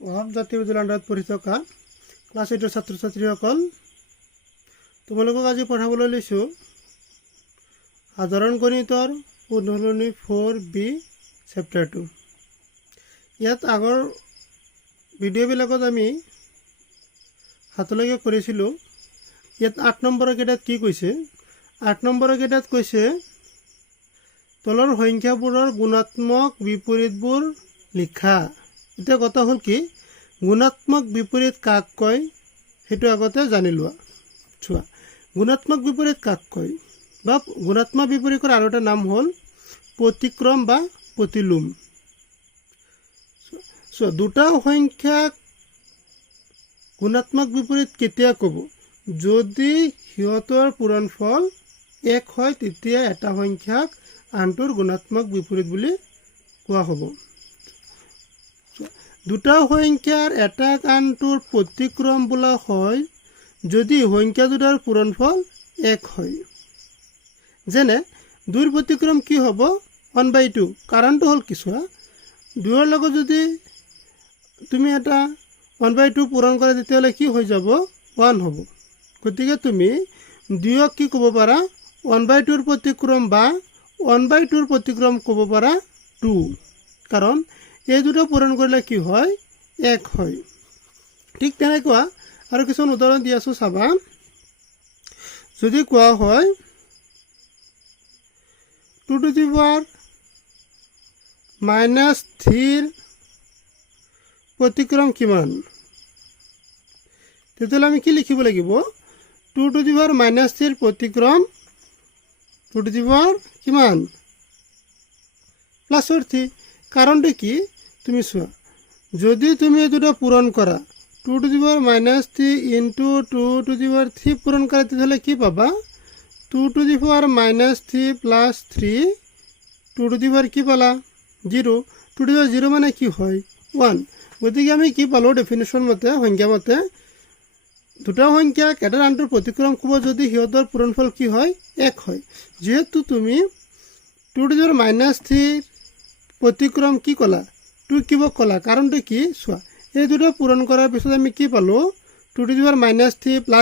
অসম জাতীয় বিদ্যালয়ৰ আণ্ডাৰত পঢ়ি থকা ক্লাছ 8ৰ ছাত্ৰ ছাত্ৰীসকল, তোমালোকক আজি পঢ়াবলৈ লৈছোঁ সাধাৰণ গণিতৰ উদাহৰণী 4B চেপ্টাৰটো। ইয়াত আগৰ ভিডিঅ'বিলাকত আমি হাতলৈকে কৰিছিলোঁ। ইয়াত 8 নম্বৰৰ কেইটাত কি কৈছে? 8 নম্বৰৰ কেইটাত কৈছে তলৰ সংখ্যাবোৰৰ গুণাত্মক বিপৰীতবোৰ লিখা। এতিয়া কথা হ'ল কি, গুণাত্মক বিপৰীত কাক কয় সেইটো আগতে জানি লোৱা। চোৱা, গুণাত্মক বিপৰীত কাক কয় বা গুণাত্মক বিপৰীতৰ আৰু এটা নাম হ'ল প্ৰতিক্ৰম বা প্ৰতিলোম। চোৱা, দুটা সংখ্যাক গুণাত্মক বিপৰীত কেতিয়া ক'ব? যদি সিহঁতৰ পূৰণফল 1 হয়, তেতিয়া এটা সংখ্যাক আনটোৰ গুণাত্মক বিপৰীত বুলি কোৱা হ'ব। দুটা সংখ্যাৰ এটাক আনটোৰ প্ৰতিক্ৰম বোলা হয় যদি সংখ্যা দুটাৰ পূৰণফল 1 হয়। যেনে 2ৰ প্ৰতিক্ৰম কি হ'ব? 1/2। কাৰণটো হ'ল কি, চোৱা, 2ৰ লগত যদি তুমি এটা 1/2 পূৰণ কৰা তেতিয়াহ'লে কি হৈ যাব? 1 হ'ব। গতিকে তুমি 2ক কি ক'ব পাৰা? 1/2ৰ প্ৰতিক্ৰম বা 1/2ৰ প্ৰতিক্ৰম ক'ব পাৰা 2, কাৰণ এই দুটা পূৰণ কৰিলে কি হয়? 1 হয়। ঠিক তেনেকুৱা আৰু কিছুমান উদাহৰণ দি আছোঁ, চাবা। যদি কোৱা হয় 2⁻³ প্ৰতিক্ৰম কিমান? তেতিয়াহ'লে আমি কি লিখিব লাগিব? 2⁻³ প্ৰতিক্ৰম 2 কিমান? +3। কাৰণটো কি? তুমি চোৱা, যদি তুমি এই দুটা পূৰণ কৰা 2⁻³ ইনটু 2⁻³ পূৰণ কৰা তেতিয়াহ'লে কি পাবা? 2⁻³ + 3 2 কি পালা? 0। 2⁻0 মানে কি হয়? 1। গতিকে আমি কি পালোঁ? ডেফিনেশ্যন মতে, সংজ্ঞা মতে, দুটা সংখ্যাক এটাৰ আনটোৰ প্ৰতিক্ৰম ক'ব যদি সিহঁতৰ পূৰণফল কি হয়? 1 হয়। যিহেতু তুমি 2⁻³ প্ৰতিক্ৰম কি ক'লা? 2 কিব ক'লা? কাৰণটো কি? চোৱা, এই দুটা পূৰণ কৰাৰ পিছত আমি কি পালোঁ? 2⁻³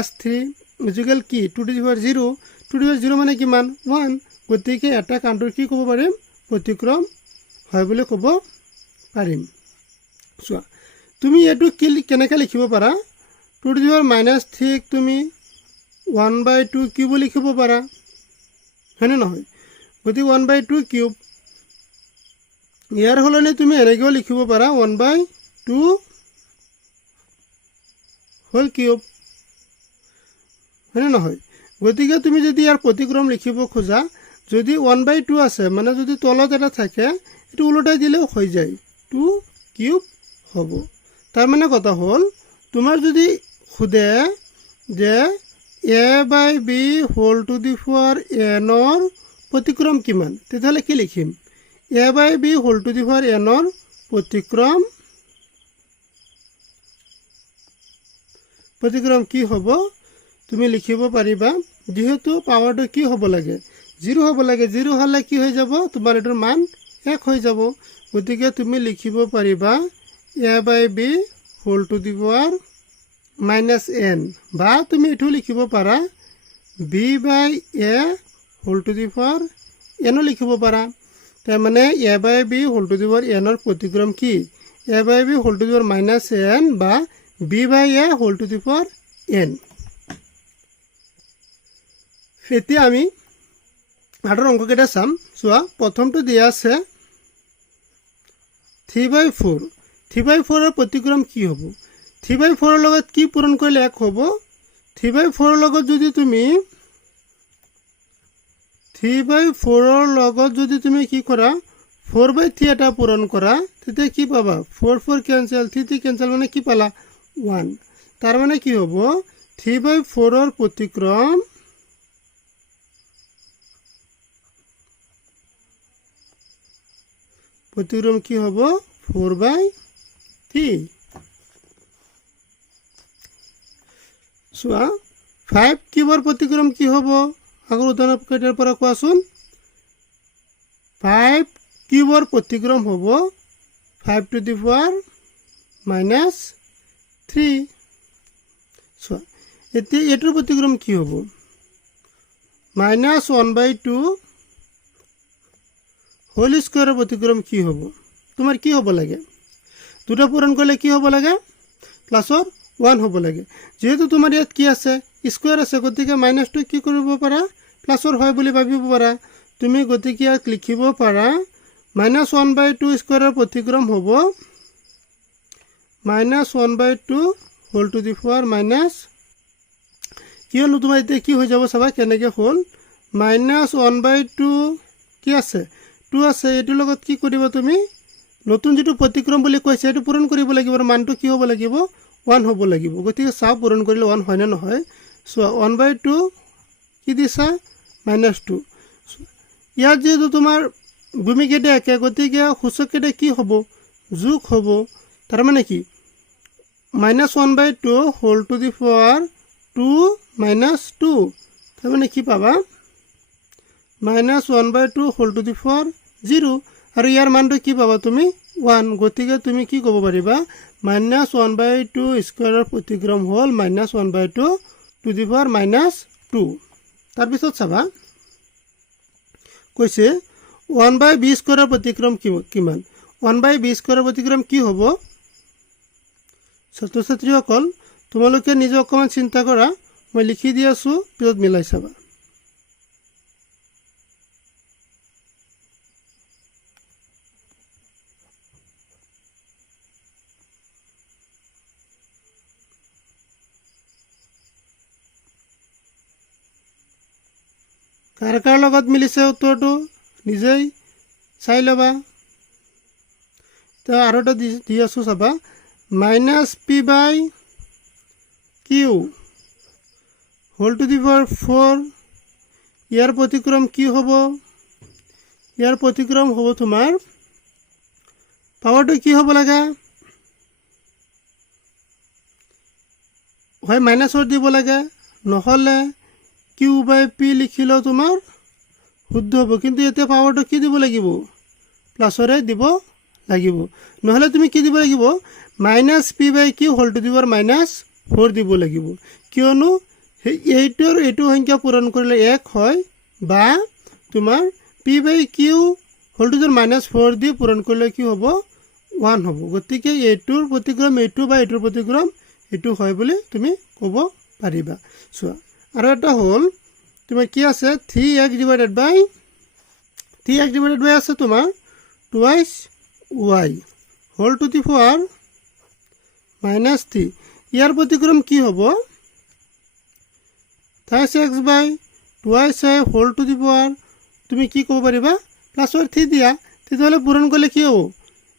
+ 3 ইকুৱেল কি? 2⁻0। 2⁻0 মানে কিমান? 1। গতিকে এটা আনটোৰ কি ক'ব পাৰিম? প্ৰতিক্ৰম হয় বুলি ক'ব পাৰিম। চোৱা, তুমি এইটো কেনেকৈ লিখিব পাৰা? 2⁻³ তুমি 1/2 কিউব লিখিব পাৰা, হয়নে নহয়? গতিকে 1/2 কিউব। ইয়াৰ সলনি তুমি এনেকৈও লিখিব পাৰা 1/2 হোল কিউব, হয়নে নহয়? গতিকে তুমি যদি ইয়াৰ প্ৰতিক্ৰম লিখিব খোজা, যদি 1/2 আছে, মানে যদি তলত এটা থাকে, এইটো ওলোটাই দিলেও হৈ যায়, 2 কিউব হ'ব। তাৰমানে কথা হ'ল, তোমাৰ যদি সোধে যে a/b⁴n প্ৰতিক্ৰম কিমান, তেতিয়াহ'লে কি লিখিম? a/b⁴n প্ৰতিক্ৰম কি হ'ব? তুমি লিখিব পাৰিবা, যিহেতু পাৱাৰটো কি হ'ব লাগে? 0 হ'ব লাগে। 0 হ'লে কি হৈ যাব? তোমাৰ এইটোৰ মান 1 হৈ যাব। গতিকে তুমি লিখিব পাৰিবা a/b⁴n, বা তুমি এইটো লিখিব পাৰা b/a⁴n লিখিব পাৰা। তাৰমানে a/b⁴n প্ৰতিক্ৰম কি? a/b⁴ বা b/a⁴n। এতিয়া আমি আঠৰ অংককেইটা চাম। চোৱা, প্ৰথমটো দিয়া আছে 3/4। 3/4ৰ প্ৰতিক্ৰম কি হ'ব? 3/4ৰ লগত কি পূৰণ কৰিলে 1 হ'ব? 3/4ৰ লগত যদি তুমি কি কৰা? 4/3 এটা পূৰণ কৰা, তেতিয়া কি পাবা? 4 4 কেঞ্চেল, 3 3 কেঞ্চেল, মানে কি পালা? 1। তাৰ মানে কি হ'ব? 3/4ৰ প্ৰতিক্ৰম কি হ'ব? 4/3। চোৱা, 5 কিউবৰ প্ৰতিক্ৰম কি হ'ব? আগৰ উদাহৰণ কেইটাৰ পৰা কোৱাচোন। 5 কিউবৰ প্ৰতিক্ৰম হ'ব 5⁻⁴ মাইনাছ 3 চোৱা এতিয়া এইটোৰ প্ৰতিক্ৰম কি হ'ব মাইনাছ 1/2 হোল স্কোয়াৰৰ প্ৰতিক্ৰম কি হ'ব তোমাৰ কি হ'ব লাগে দুটা পূৰণ কৰিলে কি হ'ব লাগে প্লাছৰ 1 হ'ব লাগে যেহেতু তোমাৰ ইয়াত কি আছে স্কোয়াৰ আছে গতিকে মাইনাছটো কি কৰিব পাৰা প্লাছৰ হয় বুলি ভাবিব পাৰা তুমি গতিকে ইয়াত লিখিব পাৰা মাইনাছ 1/2 স্কোয়াৰৰ প্ৰতিক্ৰম হ'ব minus 1/2 whole to the power minus কি হ'ল তোমাৰ এতিয়া কি হৈ যাব চাবা কেনেকৈ হ'ল মাইনাছ 1/2 কি আছে 2 আছে এইটোৰ লগত কি কৰিবা তুমি নতুন যেটো প্ৰতিক্ৰম বুলি কৈছে এটো পূৰণ কৰিব লাগিব আৰু মানটো কি হ'ব লাগিব 1 হ'ব লাগিব গতিকে চাও পূৰণ কৰিলে 1 হয় না নহয় সো 1/2 কি দিছা -2 ইয়াত যেটো তোমাৰ ভূমিকেটা একে গতিকে সূচককেটা কি হ'ব যোগ হ'ব তাৰ মানে কি -1/2 হোল টু দি পাৱাৰ 2 - 2 তাৰ মানে কি পাবা -1/2 হোল টু দি পাৱাৰ 0 আৰু ইয়াৰ মানটো কি পাবা তুমি 1 গতিকে তুমি কি ক'ব পাৰিবা -1/2 স্কয়াৰৰ প্ৰতিক্ৰম হ'ল -1/2 টু দি পাৱাৰ -2 তাৰ পিছত চাবা কৈছে 1/b স্কয়াৰৰ প্ৰতিক্ৰম কিমান 1/b স্কয়াৰৰ প্ৰতিক্ৰম কি হ'ব ছাত্ৰ-ছাত্ৰীসকল তোমালোকে নিজে অকমান চিন্তা কৰা মই লিখি দি আছো পিছত মিলাই চাবা কাৰ লগত মিলিছে উত্তৰটো নিজেই চাই লবা তো আৰু এটা দি আছো চাবা -p/q whole to the power 4 ইয়াৰ প্ৰতিক্ৰম কি হ'ব ইয়াৰ প্ৰতিক্ৰম হ'ব তোমাৰ পাৱাৰটো কি হ'ব লাগে হয় মাইনাছৰ দিব লাগে নহলে q/p লিখিলো তোমাৰ শুদ্ধ হ'ব কিন্তু এতিয়া পাৱাৰটো কি দিব লাগিব প্লাছৰে দিব লাগিব নহলে তুমি কি দিব লাগিব -p/q whole to the power -4 দিব লাগিব কিয়নো এইটোৰ এইটো সংখ্যা পূৰণ কৰিলে 1 হয় বা তোমাৰ p/q whole to the power -4 দি পূৰণ কৰিলে কি হ'ব 1 হ'ব গতিকে এইটোৰ প্ৰতিক্ৰম এইটো বা এইটোৰ প্ৰতিক্ৰম এইটো হয় বুলি তুমি ক'ব পাৰিবা চোৱা আৰু এটা হ'ল তোমাৰ কি আছে 3x ডিভাইডেড বাই আছে তোমাৰ 2y whole to the power -3 ইয়াৰ প্ৰতিক্ৰম কি হ'ব 3x by 2y whole to the power তুমি কি ক'ব পাৰিবা প্লাছৰ 3 দিয়া তেতিয়াহ'লে পূৰণ কৰিলে কি হ'ব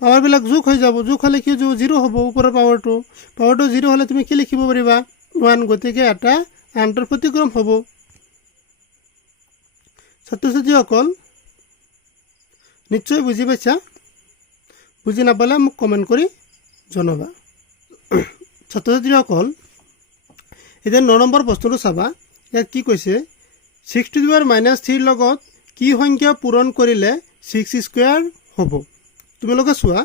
পাৱাৰবিলাক যোগ হৈ যাব যোগ হ'লে কি 0 হ'ব ওপৰৰ পাৱাৰটো 0 হ'লে তুমি কি লিখিব পাৰিবা 1 গতিকে এটা আন্তৰ প্ৰতিক্ৰম হ'ব ছাত্ৰ-ছাত্ৰীসকল নিশ্চয় বুজি পাইছা বুজি নাপালে মোক কমেন্ট কৰি জনাবা ছাত্ৰ-ছাত্ৰীসকল এতিয়া 9 নম্বৰ প্ৰশ্নটো চাবা ইয়াত কি কৈছে 6 টু দি পাৱাৰ -3 লগত কি সংখ্যা পূৰণ কৰিলে 6 স্কয়াৰ হ'ব তোমালোকে চোৱা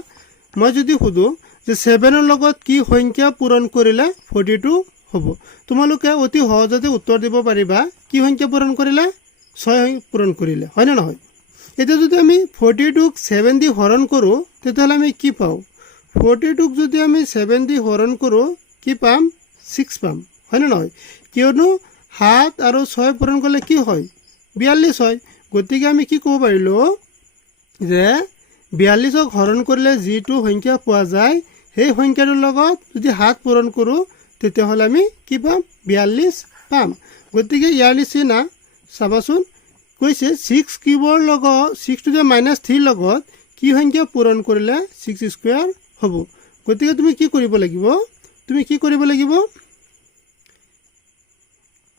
মই যদি সুধো যে 7 ৰ লগত কি সংখ্যা পূৰণ কৰিলে 42 হ'ব তোমালোকে অতি সহজতে উত্তৰ দিব পাৰিবা কি সংখ্যা পূৰণ কৰিলে 6 পূৰণ কৰিলে হয় না নহয় এতিয়া যদি আমি 42 ক 7 দি হৰণ কৰো তেতিয়াহ'লে আমি কি পাও 42 ক যদি আমি 7 দি হৰণ কৰো কি পাম 6 পাম হয় না নহয় কিয়নো 7 আৰু 6 পূৰণ কৰিলে কি হয় 42 হয় গতিকে আমি কি ক'ব পাৰিলো যে 42 ক হৰণ কৰিলে যিটো সংখ্যা পোৱা যায় সেই সংখ্যাটোৰ লগত যদি 7 পূৰণ কৰো তেতিয়াহ'লে আমি কি পাম 42 পাম গতিকে ইয়াৰ নিচিনা চাবাচোন কৈছে 6 কিউবৰ লগত 6 টু দি -3 লগত কি সংখ্যা পূৰণ কৰিলে 6 স্কয়াৰ হ'ব গতিকে তুমি কি কৰিব লাগিব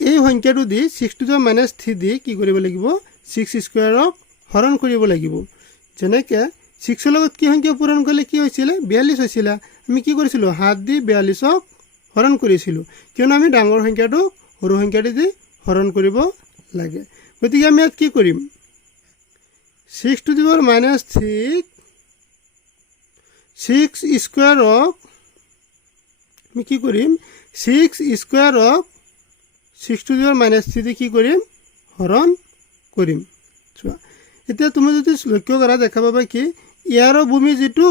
এই সংখ্যাটো দি 6 টু দি -3 দি কি কৰিব লাগিব 6 স্কয়াৰক হৰণ কৰিব লাগিব যেনেকে 6 ৰ লগত কি সংখ্যা পূৰণ কৰিলে কি হৈছিল 42 হৈছিল আমি কি কৰিছিলো 7 দি 42ক হৰণ কৰিছিলো কিয়নো আমি ডাঙৰ সংখ্যাটো সৰু সংখ্যাটো দি হৰণ কৰিব লাগে গতিকে আমি ইয়াত কি কৰিম 6 টু দি পাৱাৰ -3 6 স্কয়াৰক আমি কি কৰিম 6 স্কোয়াৰক 6 টু দি পাৱাৰ মাইনাছ 3 দি কি কৰিম হৰণ কৰিম চোৱা এতিয়া তুমি যদি লক্ষ্য কৰা দেখা পাবা কি ইয়াৰো ভূমি যিটো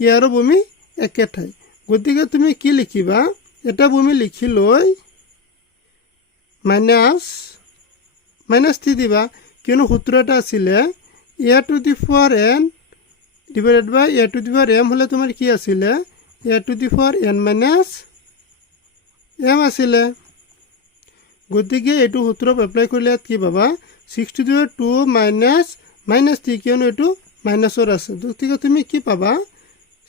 ইয়াৰো ভূমি একে ঠাই গতিকে তুমি কি লিখিবা এটা ভূমি লিখি লৈ মাইনাছ 3 দিবা কিয়নো সূত্ৰ এটা আছিলে a to the power n divided by a to the power m হলে তোমাৰ কি আছিলে a to the power n minus m আছিলে গতিকে এইটো সূত্ৰ এপ্লাই কৰিলে কি পাবা 6 টু দি পাৱাৰ 2 মাইনাছ 3 কিয়নো এইটো মাইনাছৰ আছে গতিকে তুমি কি পাবা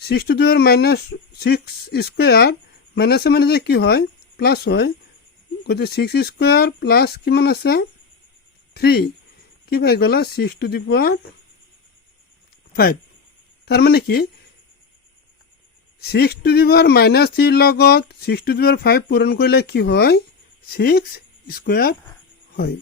6 to the power minus 6 square মাইনাছে মাইনাছে কি হয় প্লাছ হয় গতিকে 6 স্কোয়াৰ প্লাছ কিমান আছে 3 কি পাই গলা 6 টু দি পাৱাৰ 5 তাৰ মানে কি 6 টু দি পাৱাৰ মাইনাছ 3 লগত 6 টু দি পাৱাৰ 5 পূৰণ কৰিলে কি হয় 6 স্কোয়াৰ হয়